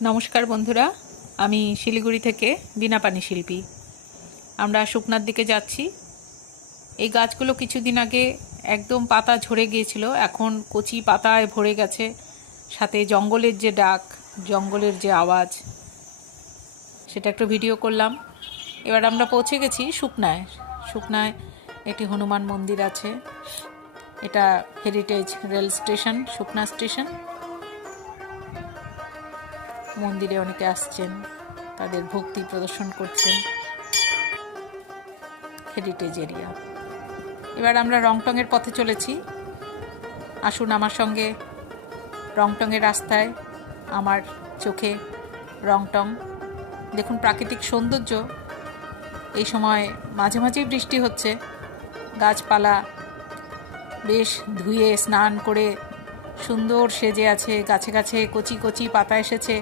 নমস্কার বন্ধুরা, আমি শিলিগুড়ি থেকে বিনা পানি শিল্পী। আমরা শুকনার দিকে যাচ্ছি। এই গাছগুলো কিছুদিন আগে একদম পাতা ঝরে গিয়েছিল, এখন কচি পাতায় ভরে গেছে। সাথে জঙ্গলের যে ডাক, জঙ্গলের যে আওয়াজ, সেটা একটু ভিডিও করলাম। এবার আমরা পৌঁছে গেছি শুকনায়। শুকনায় একটি হনুমান মন্দির আছে। এটা হেরিটেজ রেল স্টেশন, শুকনা স্টেশন। মন্দিরে অনেকে আসছেন, তাদের ভক্তি প্রদর্শন করছেন। Heritage area. এবার আমরা রংটংয়ের পথে চলেছি। আসুন আমার সঙ্গে রংটংয়ের রাস্তায়, আমার চোখে রংটং। দেখুন প্রাকৃতিক সৌন্দর্য। এই সময় মাঝে মাঝেই বৃষ্টি হচ্ছে। গাছপালা বেশ ধুয়ে স্নান করে সুন্দর সেজে আছে। গাছে গাছে কচি কচি পাতা এসেছে।